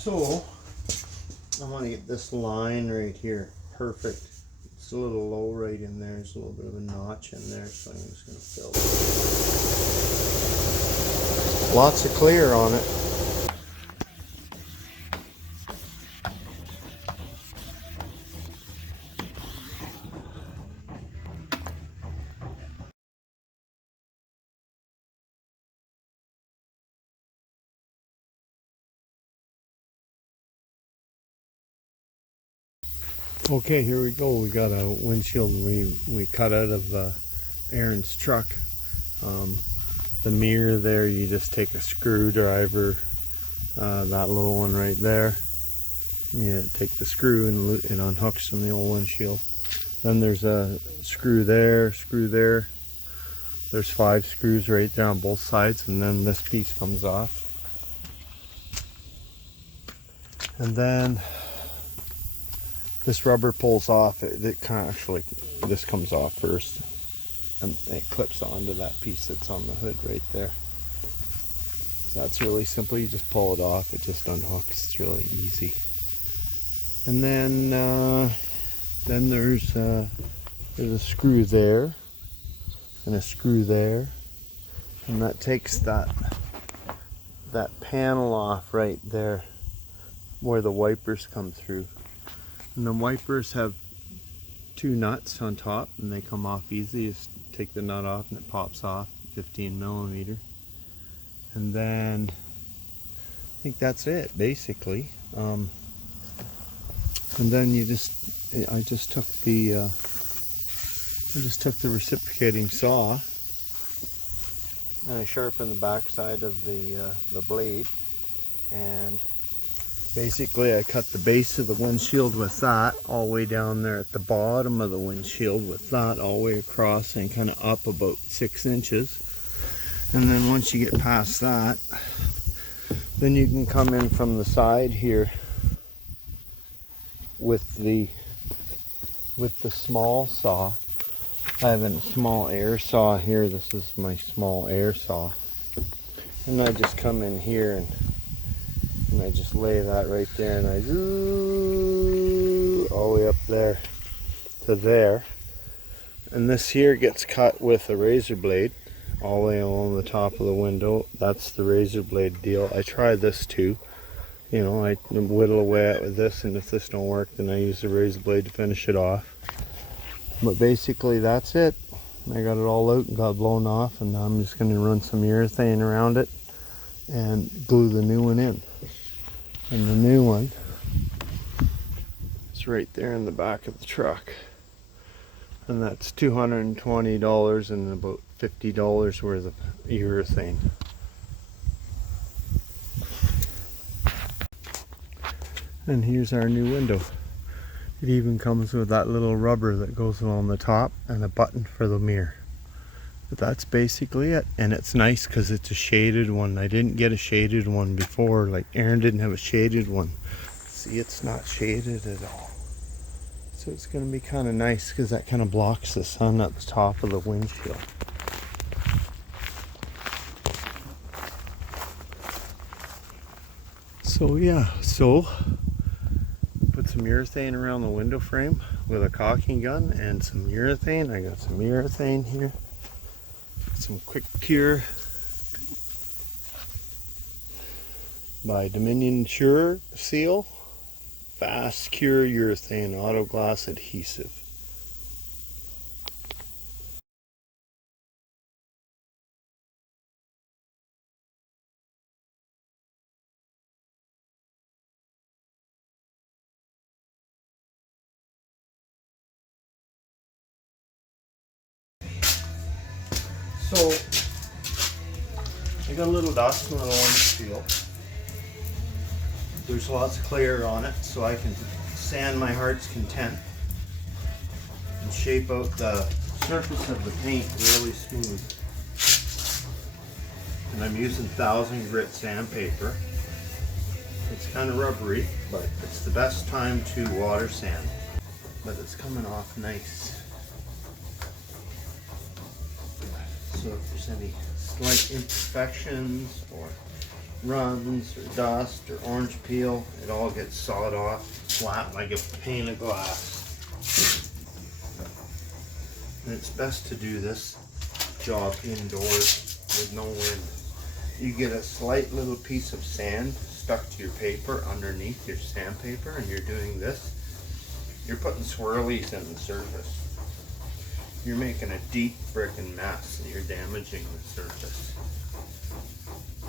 So I want to get this line right here perfect. It's a little low right in there. There's a little bit of a notch in there, so I'm just going to fill it. Lots of clear on it. Okay, here we go. We got a windshield we cut out of Aaron's truck. The mirror there, you just take a screwdriver, that little one right there. You take the screw and it unhooks from the old windshield. Then there's a screw there, screw there. There's 5 screws right there on both sides, and then this piece comes off. And then this rubber pulls off. It kind of actually, this comes off first, and it clips onto that piece that's on the hood right there. So that's really simple. You just pull it off. It just unhooks. It's really easy. And then there's a screw there and a screw there, and that takes that panel off right there where the wipers come through. And the wipers have 2 nuts on top, and they come off easy. You just take the nut off and it pops off, 15mm. And then I think that's it basically. And then I just took the reciprocating saw and I sharpened the back side of the blade, and basically I cut the base of the windshield with that all the way down there at the bottom of the windshield with that all the way across and kind of up about 6 inches. And then once you get past that, then you can come in from the side here with the small saw. I have a small air saw here. This is my small air saw. And I just come in here and I just lay that right there, and I do all the way up there to there. And this here gets cut with a razor blade all the way along the top of the window. That's the razor blade deal. I try this too. You know, I whittle away at with this, and if this don't work, then I use the razor blade to finish it off. But basically that's it. I got it all out and got blown off, and now I'm just going to run some urethane around it and glue the new one in. And the new one is right there in the back of the truck. And that's $220 and about $50 worth of urethane. And here's our new window. It even comes with that little rubber that goes along the top and a button for the mirror. But that's basically it. And it's nice because it's a shaded one. I didn't get a shaded one before. Like Aaron didn't have a shaded one. See, it's not shaded at all. So it's going to be kind of nice because that kind of blocks the sun at the top of the windshield. So yeah, put some urethane around the window frame with a caulking gun and some urethane. I got some urethane here. Some Quick Cure by Dominion Sure Seal. Fast Cure Urethane Auto Glass Adhesive. So I got a little dust on the windshield. There's lots of clear on it, so I can sand my heart's content and shape out the surface of the paint really smooth. And I'm using 1000 grit sandpaper. It's kind of rubbery, but it's the best time to water sand. But it's coming off nice. So if there's any slight imperfections or runs or dust or orange peel, it all gets sawed off flat like a pane of glass. And it's best to do this job indoors with no wind. You get a slight little piece of sand stuck to your paper underneath your sandpaper, and you're doing this, you're putting swirlies in the surface. You're making a deep frickin' mess and you're damaging the surface.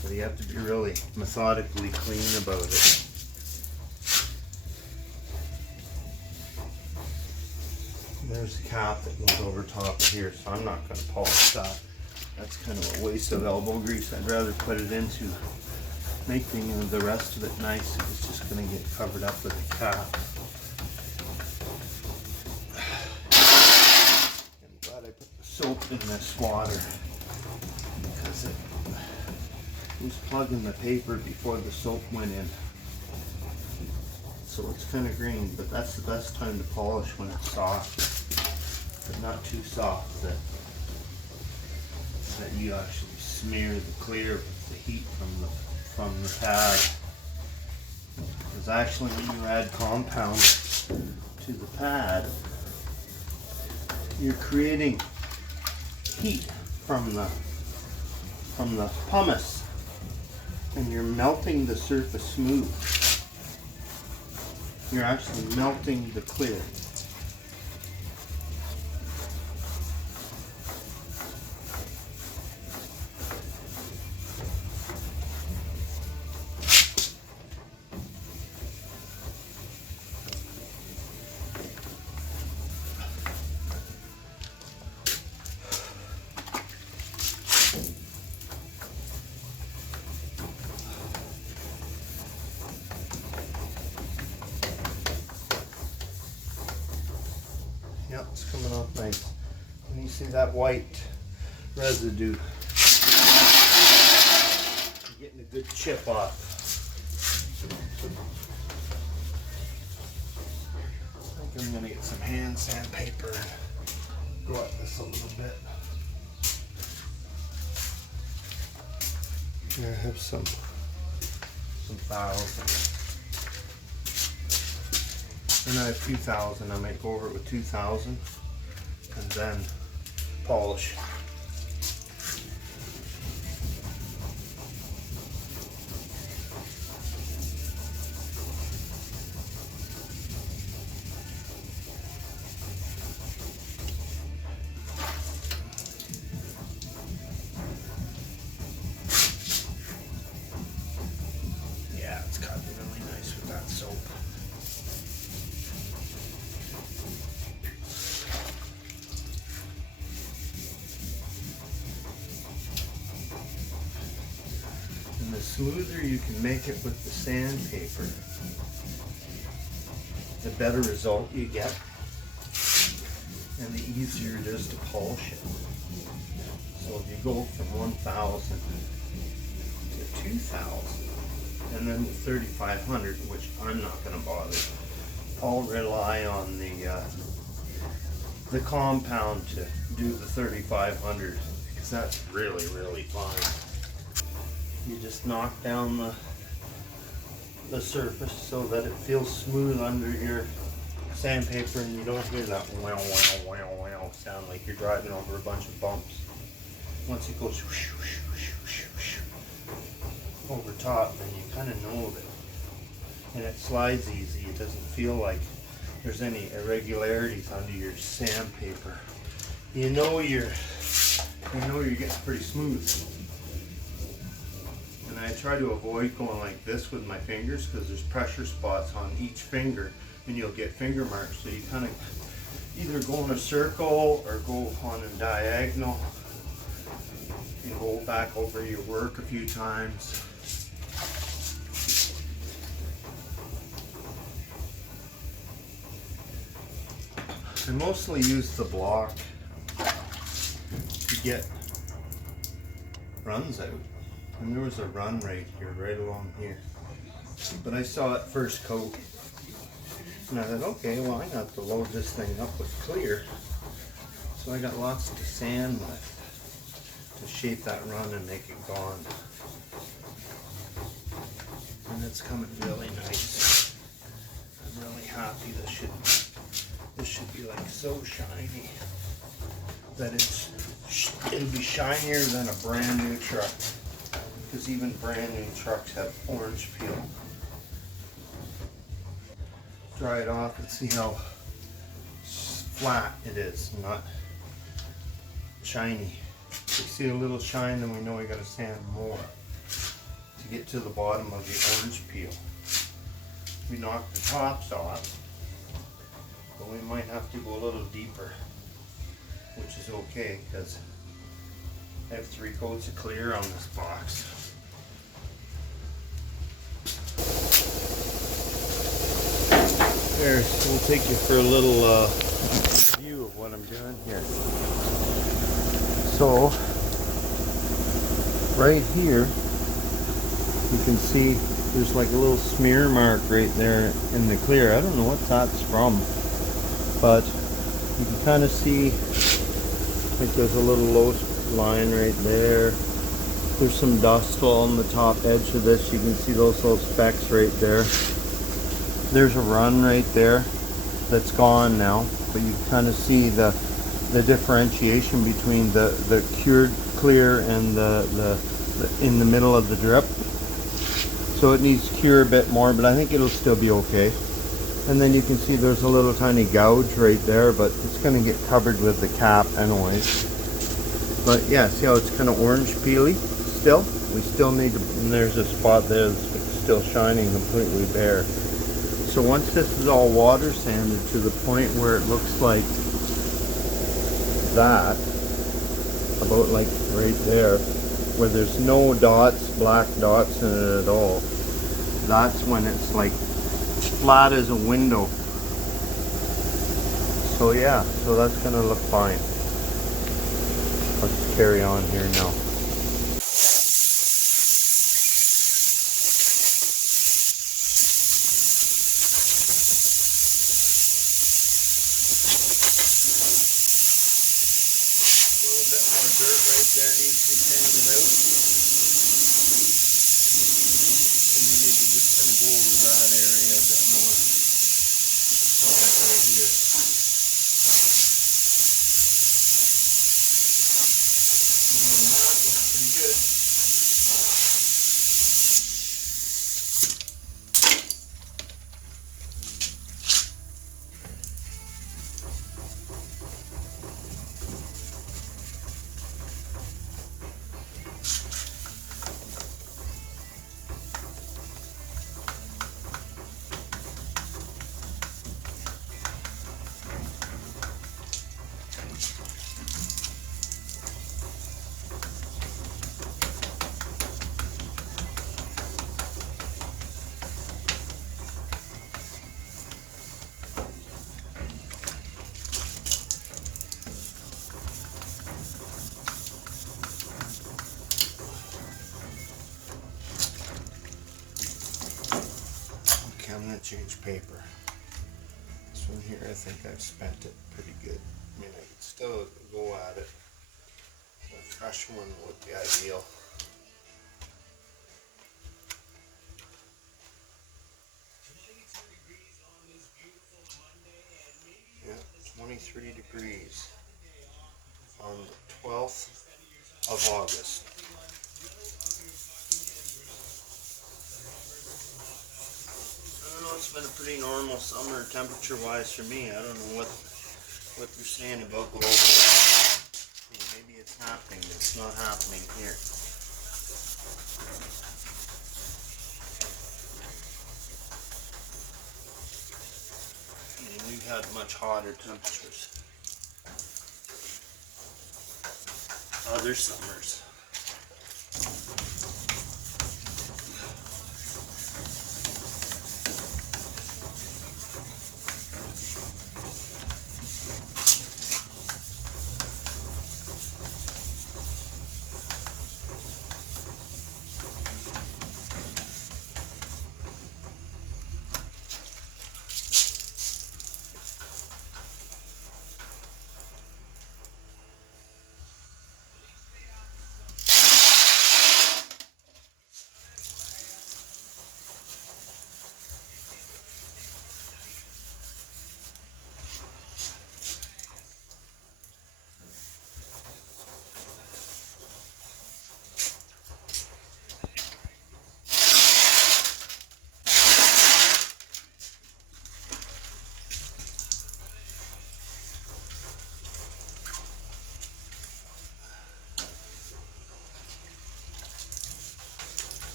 So you have to be really methodically clean about it. There's the cap that goes over top of here, so I'm not going to polish that. That's kind of a waste of elbow grease. I'd rather put it into making the rest of it nice. It's just going to get covered up with a cap. I'm glad I put the soap in this water because it was plugging the paper before the soap went in. So it's kind of green, but that's the best time to polish when it's soft, but not too soft that you actually smear the clear with the heat from the pad. Because actually when you add compound to the pad, you're creating heat from the pumice, and you're melting the surface smooth. You're actually melting the clear. Yep, it's coming off nice. And you see that white residue. You're getting a good chip off. I think I'm going to get some hand sandpaper and go at this a little bit. Here I have some files in it. And I have 2000. I might go over it with 2000 and then polish. Yeah, it's cut really nice with that soap. The smoother you can make it with the sandpaper, the better result you get, and the easier it is to polish it. So if you go from 1000 to 2000 and then to 3500, which I'm not going to bother, I'll rely on the compound to do the 3500 because that's really, really fine. You just knock down the surface so that it feels smooth under your sandpaper, and you don't hear that wow, wow, wow, wow sound like you're driving over a bunch of bumps. Once it goes whoosh, whoosh, whoosh, whoosh, whoosh, over top, then you kind of know that, and it slides easy. It doesn't feel like there's any irregularities under your sandpaper. You know you're getting pretty smooth. And I try to avoid going like this with my fingers because there's pressure spots on each finger and you'll get finger marks. So you kind of either go in a circle or go on a diagonal and go back over your work a few times. I mostly use the block to get runs out. And there was a run right here, right along here. But I saw it first coat. And I thought, okay, well, I got to load this thing up with clear. So I got lots to sand with to shape that run and make it gone. and it's coming really nice. I'm really happy. This should be like so shiny that it'll be shinier than a brand new truck, because even brand new trucks have orange peel. Dry it off and see how flat it is, not shiny. If we see a little shine, then we know we gotta sand more to get to the bottom of the orange peel. We knocked the tops off, but we might have to go a little deeper, which is okay because I have 3 coats of clear on this box. There, so we'll take you for a little view of what I'm doing here. So, right here, you can see there's like a little smear mark right there in the clear. I don't know what that's from, but you can kind of see like there's a little low line right there. There's some dust on the top edge of this. You can see those little specks right there. There's a run right there that's gone now, but you can kind of see the differentiation between the cured clear and the in the middle of the drip. So it needs to cure a bit more, but I think it'll still be okay. And then you can see there's a little tiny gouge right there, but it's going to get covered with the cap anyways. But yeah, see how it's kind of orange peely still? We still need to, and there's a spot there that's still shining completely bare. So once this is all water sanded to the point where it looks like that, about like right there, where there's no dots, black dots in it at all, that's when it's like flat as a window. So yeah, so that's gonna look fine. Let's carry on here now. I'm going to change paper. This one here, I think I've spent it pretty good. I mean, I could still go at it. A fresh one would be ideal. Yeah, 23 degrees on the 12th of August. It's been a pretty normal summer temperature wise for me. I don't know what they're saying about global. I mean, maybe it's happening, but it's not happening here. I mean, we've had much hotter temperatures other summers.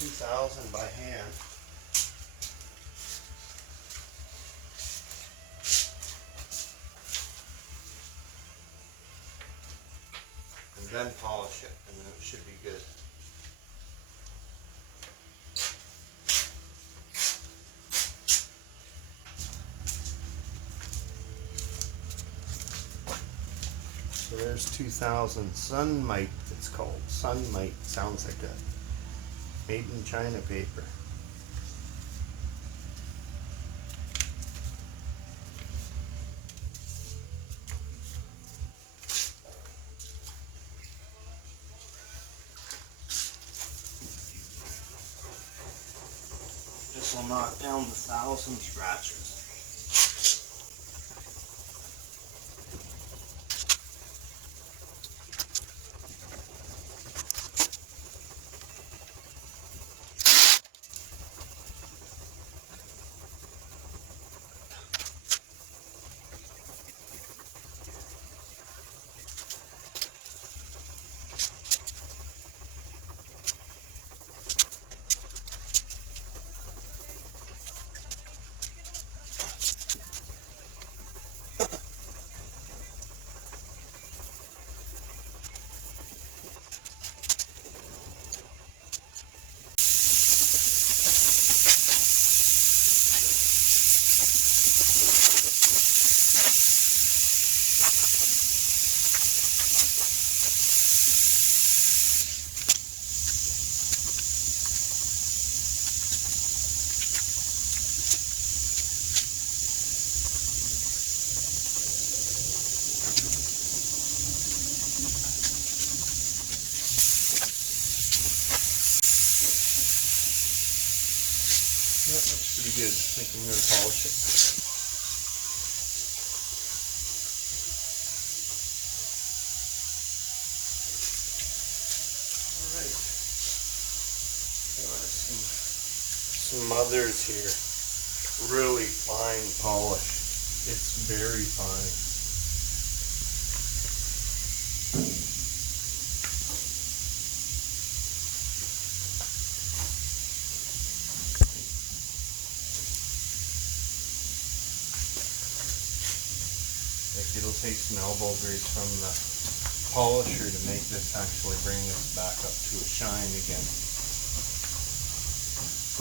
2000 by hand. And then polish it, and then it should be good. So there's 2000 Sunmite, it's called. Sunmite sounds like a made in China paper. This will knock down the 1000 scratches. That looks pretty good. I think I'm going to polish it. Alright. Some others here. Really fine polish. It's very fine. It'll take some elbow grease from the polisher to make this actually bring this back up to a shine again.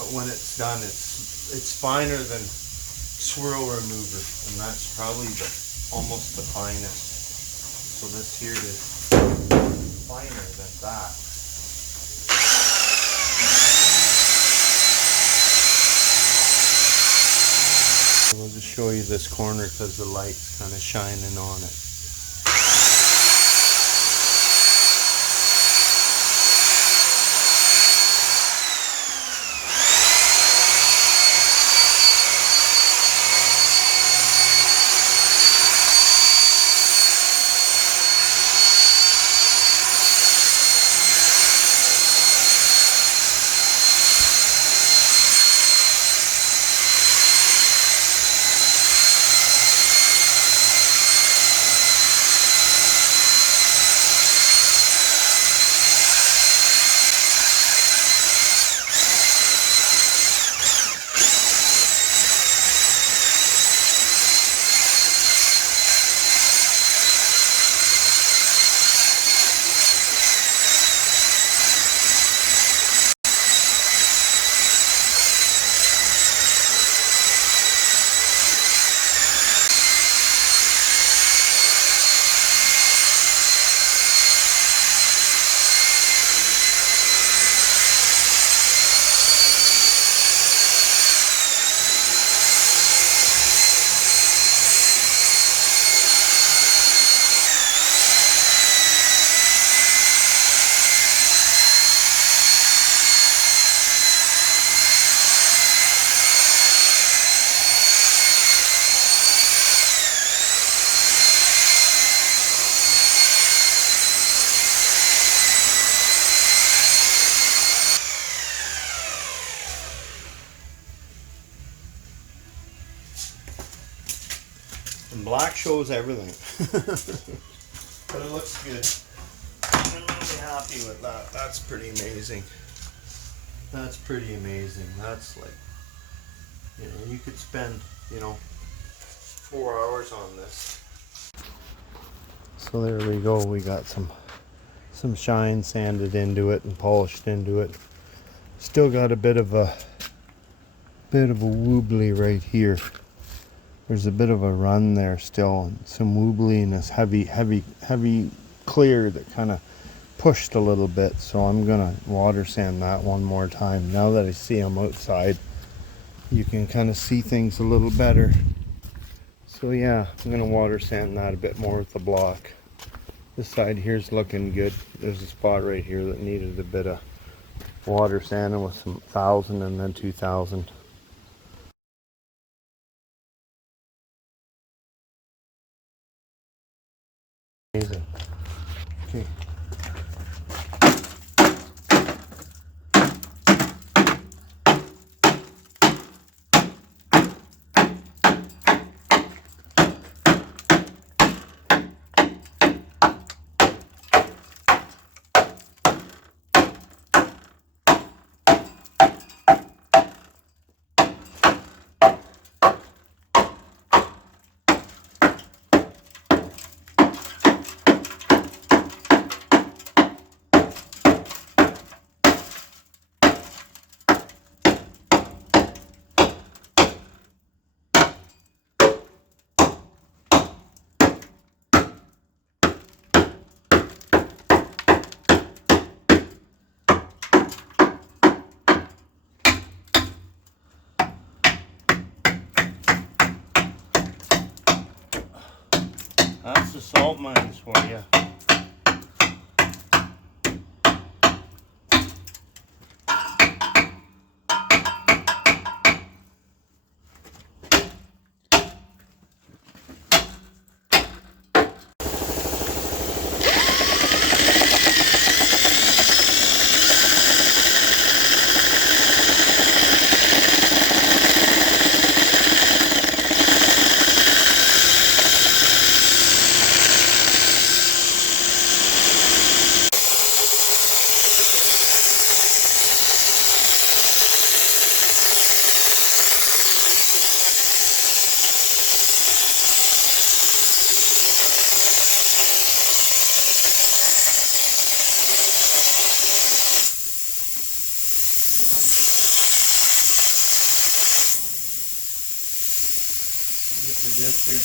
But when it's done, it's finer than swirl remover, and that's probably almost the finest. So this here is finer than that. I'll just show you this corner because the light's kind of shining on it. And black shows everything. But it looks good. I'm really happy with that. That's pretty amazing. That's pretty amazing. That's like, you could spend, 4 hours on this. So there we go. We got some shine sanded into it and polished into it. Still got a bit of a wobbly right here. There's a bit of a run there still, and some wobbly and this heavy clear that kind of pushed a little bit. So I'm gonna water sand that one more time. Now that I see I'm outside, you can kind of see things a little better. So yeah, I'm gonna water sand that a bit more with the block. This side here's looking good. There's a spot right here that needed a bit of water sanding with some 1000 and then 2000. Amazing. Okay. That's the salt mines for you. Get the disc here.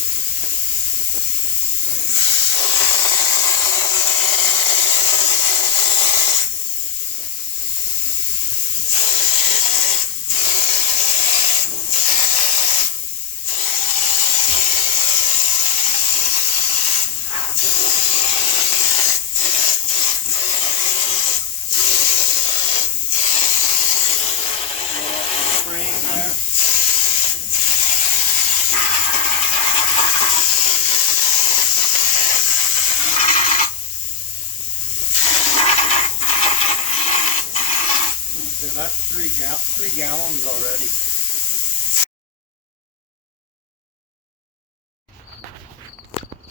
That's 3 gallons already.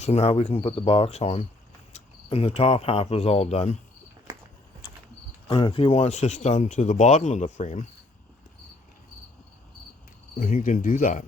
So now we can put the box on, and the top half is all done. And if he wants this done to the bottom of the frame, he can do that.